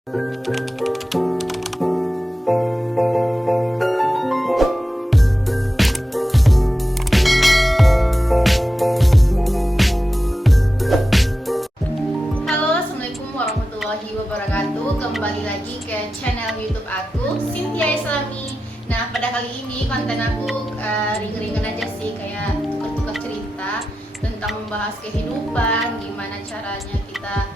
Assalamualaikum warahmatullahi wabarakatuh. Kembali lagi ke channel YouTube aku, Cynthia Islami. Nah, pada kali ini konten aku ringan-ringan aja sih, kayak tukar-tukar cerita tentang membahas kehidupan, gimana caranya kita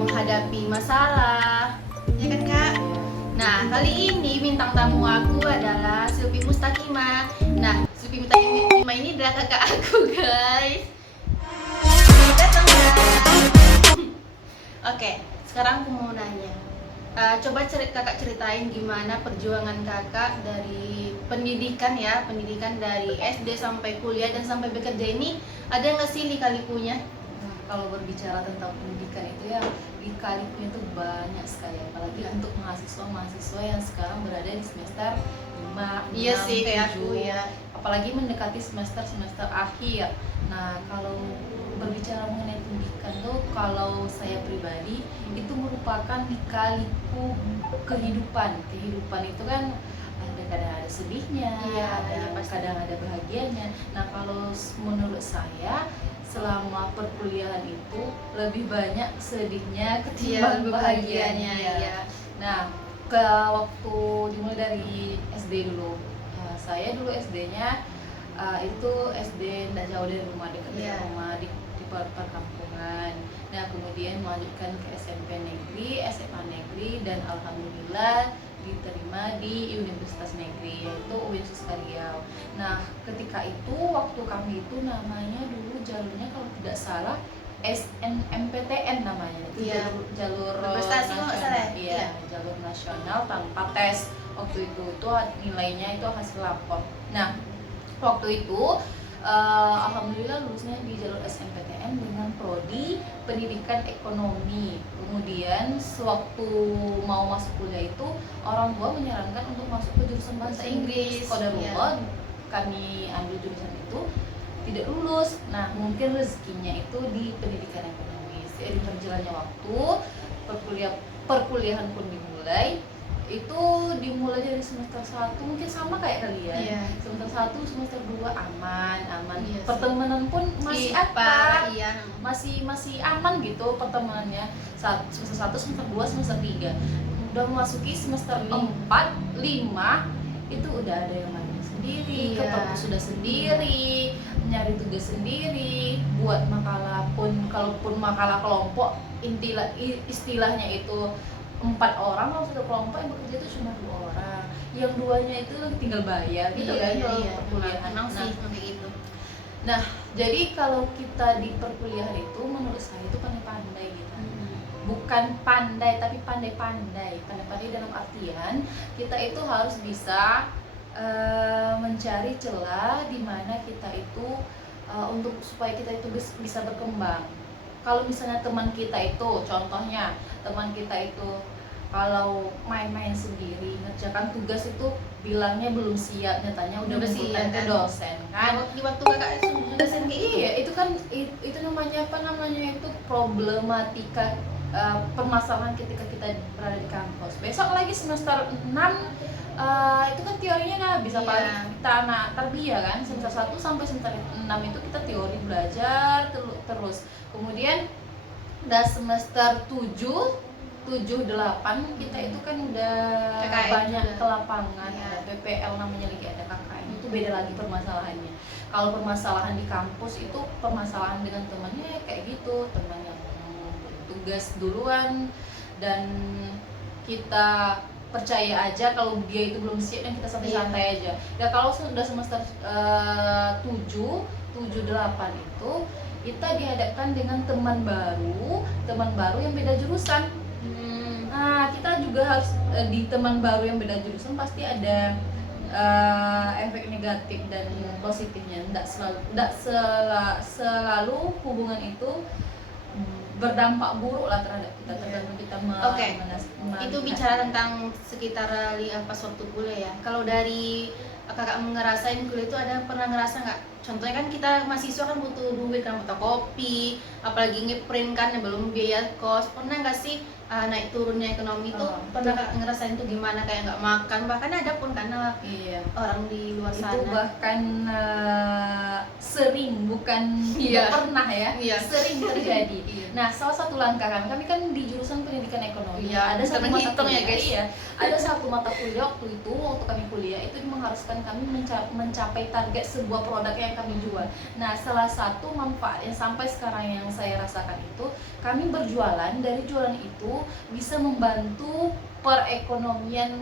menghadapi masalah, ya kan Kak? Nah, kali ini bintang tamu aku adalah Silvi Mustakima. Nah, Silvi Mustakima ini adalah kakak aku, guys. Datang, guys. Oke, sekarang aku mau nanya. Coba kakak ceritain gimana perjuangan kakak dari pendidikan ya, pendidikan dari SD sampai kuliah dan sampai bekerja ini, ada nggak sih lika-likunya? Nah, kalau berbicara tentang pendidikan itu ya, lika-likunya itu banyak sekali, apalagi untuk mahasiswa yang sekarang berada di semester 5, Iya 6, sih, kayak 7, aku ya. apalagi mendekati semester akhir. Nah, kalau berbicara mengenai pendidikan tuh, kalau saya pribadi itu merupakan lika-liku kehidupan. Kehidupan itu kan kadang ada sedihnya, Iya, kadang ada bahagianya. Nah, kalau menurut saya selama perkuliahan itu lebih banyak sedihnya ketimbang bahagianya. Iya. Nah, ke waktu dimulai dari SD dulu. Saya dulu SD-nya itu SD tidak jauh dari rumah, dekat dari rumah, di perkampungan. Nah, kemudian melanjutkan ke SMP negeri, SMA negeri, dan alhamdulillah diterima di Universitas Negeri, yaitu Universitas Riau. Nah, ketika itu waktu kami itu namanya dulu jalurnya kalau tidak salah SNMPTN namanya. Iya. Jalur Prestasi nasional. nggak salah. Iya, jalur nasional tanpa tes. Waktu itu nilainya itu hasil rapor. Nah, waktu itu alhamdulillah lulusnya di jalur SNMPTN dengan prodi pendidikan ekonomi. Kemudian sewaktu mau masuk kuliah itu orang tua menyarankan untuk masuk ke jurusan bahasa Inggris. Qadarullah kami ambil jurusan itu tidak lulus. Nah, mungkin rezekinya itu di pendidikan ekonomi. Seiring berjalannya waktu, perkuliahan pun dimulai. Itu dimulai dari semester 1 mungkin sama kayak kalian. Iya. Semester 1, semester 2 aman. Iya, pertemanan pun masih iya. masih aman gitu pertemanannya. Semester 1, semester 2, semester 3. Udah memasuki semester 4, 5 itu udah ada yang main sendiri, ke perpus sudah sendiri, nyari tugas sendiri, buat makalah pun, kalaupun makalah kelompok istilahnya itu 4 orang, kalau satu kelompok yang bekerja itu cuma 2 orang, yang 2-nya itu tinggal bayar gitu kan. Kalau perkuliahan sih kayak gitu. Nah, jadi kalau kita di perkuliahan itu menurut saya itu pandai-pandai gitu. Bukan pandai tapi pandai-pandai dalam artian kita itu harus bisa mencari celah di mana kita itu untuk supaya kita itu bisa berkembang. Kalau misalnya teman kita itu, contohnya teman kita itu kalau main-main sendiri, ngerjakan tugas itu bilangnya belum siap, nyatanya udah mengumpulkan ke dosen kan. Di waktu kakak dosen kayak gitu. Iya, itu kan itu namanya itu problematika permasalahan ketika kita berada di kampus. Besok lagi semester 6 itu kan teorinya nggak bisa kita anak tarbiyah kan, semester 1 sampai semester 6 itu kita teori belajar terus. Kemudian udah semester 7, 8 kita itu kan udah KKN banyak juga. ke lapangan, ada PPL namanya lagi, ada KKN, itu beda lagi permasalahannya. Kalau permasalahan di kampus itu permasalahan dengan temannya kayak gitu, teman yang tugas duluan dan kita percaya aja kalau dia itu belum siap dan kita santai-santai aja. Ya kalau sudah semester 7, 8 itu kita dihadapkan dengan teman baru yang beda jurusan. Nah, kita juga harus di teman baru yang beda jurusan pasti ada efek negatif dan positifnya. Tidak selalu hubungan itu berdampak buruk lah terhadap kita, tergantung kita. Itu bicara tentang sekitar pas waktu kuliah ya. Kalau dari kakak ngerasain kuliah itu, ada pernah ngerasa nggak? Contohnya kan kita mahasiswa kan butuh duit kan, fotokopi, apalagi ngeprint kan, yang belum biaya kos. Pernah nggak sih naik turunnya ekonomi tuh Oh, pernah itu- Kakak ngerasain tuh gimana, kayak nggak makan, bahkan ada pun karena Iya. orang di luar Itu sana. bahkan sering, bukan Iya. tidak pernah ya, Iya. sering terjadi. Iya. Nah, salah satu langkah kami kan di jurusan pendidikan ekonomi. Iya, Ada satu kita mata menghitung ya, kuliah, guys. iya, ada satu mata kuliah waktu itu waktu kami kuliah itu mengharuskan kami mencapai target sebuah produk yang kami jual. Nah, salah satu manfaat yang sampai sekarang yang saya rasakan itu, kami berjualan, dari jualan itu bisa membantu perekonomian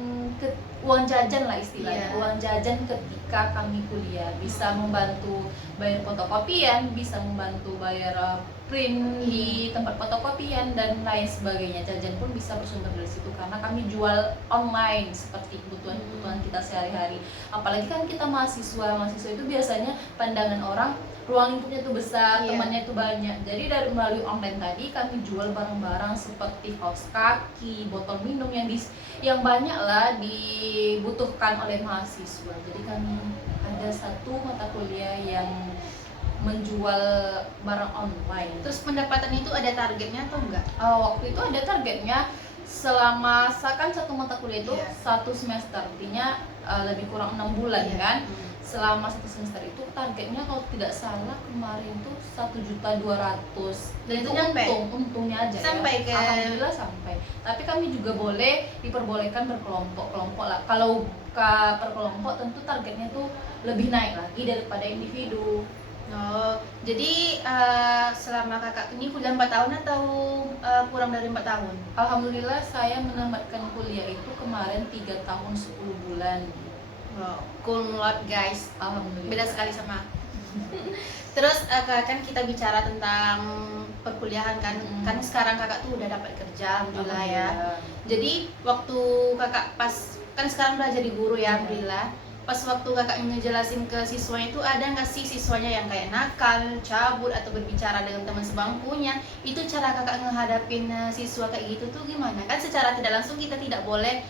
uang jajan lah istilahnya. Iya. Uang jajan ketika kami kuliah bisa membantu bayar fotokopian, bisa membantu bayar print di tempat fotokopian dan lain sebagainya. Jajan pun bisa bersumber dari situ karena kami jual online seperti kebutuhan kita sehari-hari. Apalagi kan kita mahasiswa itu biasanya pandangan orang ruang lingkupnya itu besar, Iya. temannya itu banyak. Jadi dari melalui online tadi kami jual barang-barang seperti kaos kaki, botol minum yang banyak lah dibutuhkan oleh mahasiswa. Jadi kami ada satu mata kuliah yang menjual barang online. Terus pendapatan itu ada targetnya atau enggak? Waktu itu ada targetnya selama kan satu mata kuliah itu Iya. satu semester, artinya lebih kurang 6 bulan Iya. kan. Selama satu semester itu targetnya kalau tidak salah kemarin tuh 1.200.000 Dan itu itu nyampe? untungnya aja Sampai ya. ke- Alhamdulillah sampai. Tapi kami juga diperbolehkan berkelompok lah. Kalau per kelompok tentu targetnya tuh lebih naik lagi daripada individu. Oh, jadi selama kakak ini kuliah 4 tahun atau kurang dari 4 tahun? Alhamdulillah saya menamatkan kuliah itu kemarin 3 tahun 10 bulan. Wow, cool lot guys. Alhamdulillah. Beda sekali sama aku. Terus kan kita bicara tentang perkuliahan kan. Kan sekarang kakak tuh udah dapat kerja, alhamdulillah ya. Jadi waktu kakak pas kan sekarang udah jadi guru ya, alhamdulillah. Pas waktu kakak ngejelasin ke siswanya itu ada nggak sih siswanya yang kayak nakal, cabut atau berbicara dengan teman sebangkunya? Itu cara kakak ngehadapin siswa kayak gitu tuh gimana? Kan secara tidak langsung kita tidak boleh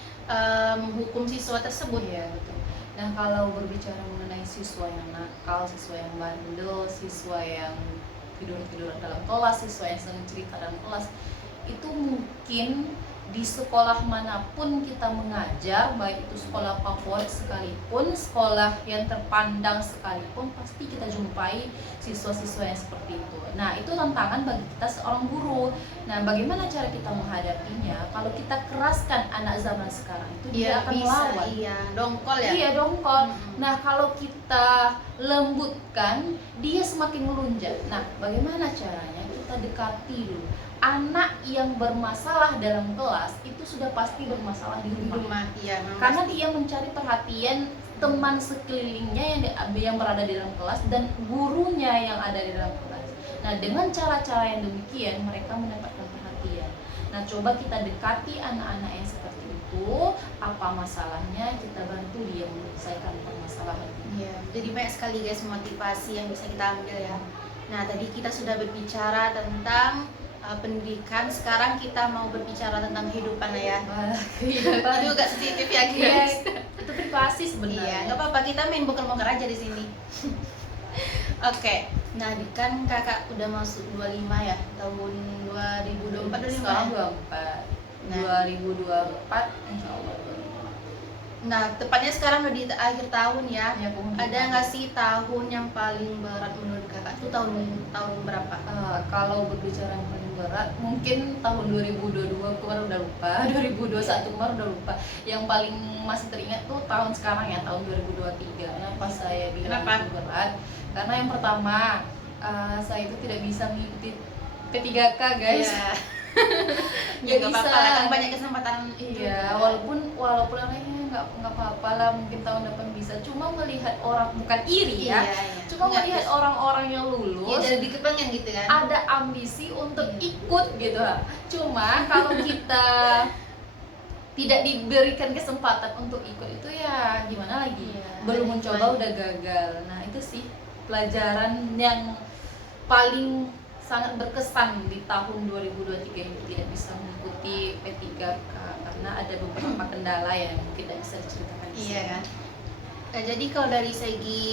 menghukum siswa tersebut. Iya, betul. Nah, kalau berbicara mengenai siswa yang nakal, siswa yang bandel, siswa yang tidur-tiduran dalam kelas, siswa yang sering cerita dalam kelas, itu mungkin di sekolah manapun kita mengajar, baik itu sekolah favorit sekalipun, sekolah yang terpandang sekalipun, pasti kita jumpai siswa-siswa yang seperti itu. Nah, itu tantangan bagi kita seorang guru. Nah, bagaimana cara kita menghadapinya? Kalau kita keraskan anak zaman sekarang itu dia akan melawan. Iya, dongkol ya. Iya, dongkol. Nah, kalau kita lembutkan, dia semakin melunjak. Nah, bagaimana caranya? Kita dekati dulu. Anak yang bermasalah dalam kelas itu sudah pasti bermasalah di Di rumah. rumah, iya. memang Karena pasti. dia mencari perhatian teman sekelilingnya yang berada di dalam kelas dan gurunya yang ada di dalam kelas. Nah, dengan cara-cara yang demikian mereka mendapatkan perhatian. Nah, coba kita dekati anak-anak yang seperti itu, apa masalahnya, kita bantu dia menyelesaikan permasalahan. Iya, jadi banyak sekali guys motivasi yang bisa kita ambil ya. Nah, tadi kita sudah berbicara tentang pendidikan, sekarang kita mau berbicara tentang kehidupan ya. Itu agak sensitif ya guys. Itu privasi Iya, sebenarnya. nggak apa-apa, kita main boker-boker aja di sini. Oke, nah kan kakak udah masuk 25 ya, tahun 2024 Sekarang 25. 24. Nah. 2024 insya Allah 25. Nah, tepatnya sekarang udah di akhir tahun ya. Ya, penghujung Ada tahun. nggak sih tahun yang paling berat menurut kakak? Itu tahun berapa? Kalau berbicara yang paling berat mungkin tahun 2022 kemarin udah lupa 2021 kemarin udah lupa. Yang paling masih teringat tuh tahun sekarang ya, tahun 2023. Kenapa saya bilang Kenapa? itu berat? Karena yang pertama saya itu tidak bisa mengikuti P3K guys. Iya. Ya Nggak nggak apa-apa bisa. lah, kan banyak kesempatan. Iya, walaupun anaknya nggak apa-apa lah, mungkin tahun depan bisa. Cuma melihat orang, bukan iri ya, Iya. cuma Nggak, melihat orang-orang yang Iya, lulus jadi kepengen gitu kan. ada ambisi untuk Iya. ikut gitu. Cuma kalau kita tidak diberikan kesempatan untuk ikut itu ya gimana lagi? Iya, Belum ada mencoba hikmahnya. udah gagal. Nah, itu sih pelajaran yang paling sangat berkesan di tahun 2023 ini, tidak bisa mengikuti P3K karena ada beberapa kendala yang tidak bisa diceritakan di sini. Iya kan. Nah, jadi kalau dari segi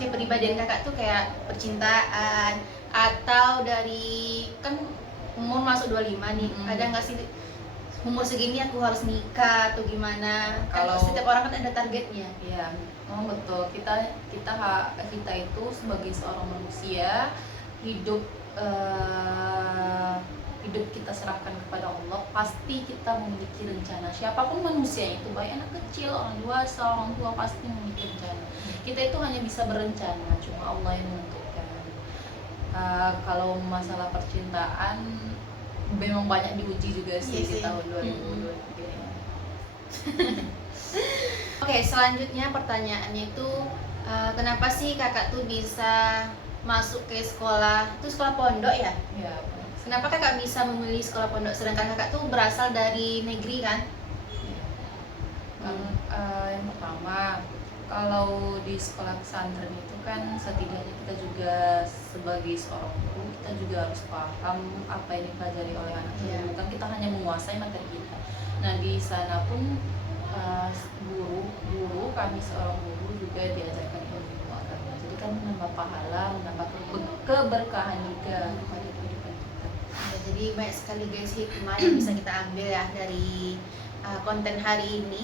kepribadian kakak tuh kayak percintaan atau dari kan umur masuk 25 nih, ada nggak sih umur segini aku harus nikah atau gimana? Kalau Kalau- setiap orang kan ada targetnya. Iya, memang betul. Kita itu sebagai seorang manusia hidup hidup kita serahkan kepada Allah. Pasti kita memiliki rencana. Siapapun manusia itu, baik anak kecil, orang dewasa, orang tua, pasti memiliki rencana. Kita itu hanya bisa berencana, cuma Allah yang menentukan. Kalau masalah percintaan memang banyak diuji juga sih Iya di sih. tahun 2023 ini. Oke, selanjutnya pertanyaannya itu kenapa sih kakak tuh bisa masuk ke sekolah, itu sekolah pondok ya? Ya, Kenapa kakak bisa memilih sekolah pondok sedangkan kakak tuh berasal dari negeri kan? yang pertama, kalau di sekolah pesantren itu kan setidaknya kita juga sebagai seorang guru, kita juga harus paham apa yang dipelajari oleh anak Iya. kita. Bukan kita hanya menguasai materi kita. Nah, di sana pun guru kami seorang guru juga diajarkan ilmu agama. Jadi kan menambah pahala, menambah keberkahan juga kepada kehidupan kita. Ya, jadi banyak sekali guys hikmah yang bisa kita ambil ya dari konten hari ini.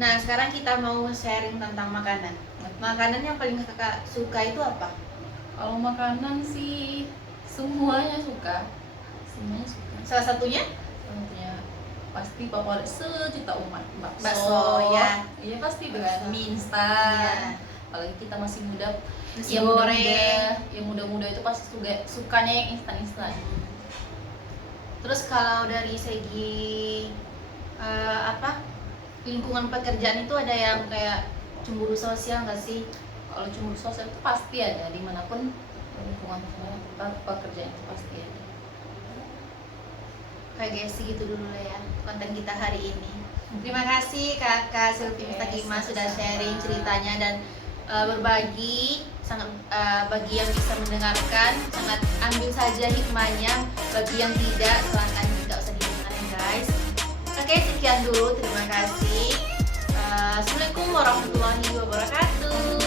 Nah, sekarang kita mau sharing tentang makanan. Makanan yang paling kakak suka itu apa? Kalau makanan sih semuanya suka. Salah satunya? Contohnya pasti favorit sejuta umat, Bakso, ya. Iya, pasti dengan Bakso. mie instan. Iya. Apalagi kita masih muda, Nasi yang goreng. muda itu pasti sukanya yang instan. Terus kalau dari segi lingkungan pekerjaan itu ada yang kayak cemburu sosial nggak sih? Kalau cemburu sosial itu pasti ada dimanapun lingkungan pekerjaan itu pasti ada. Kayak guys, segitu dulu lah ya konten kita hari ini. Terima kasih kakak Sylvie Mustakima sudah sharing ceritanya dan berbagi. Sangat bagi yang bisa mendengarkan, sangat ambil saja hikmahnya. Bagi yang tidak, silahkan tidak usah didengar ya guys. Oke, sekian dulu, terima kasih. Assalamualaikum warahmatullahi wabarakatuh.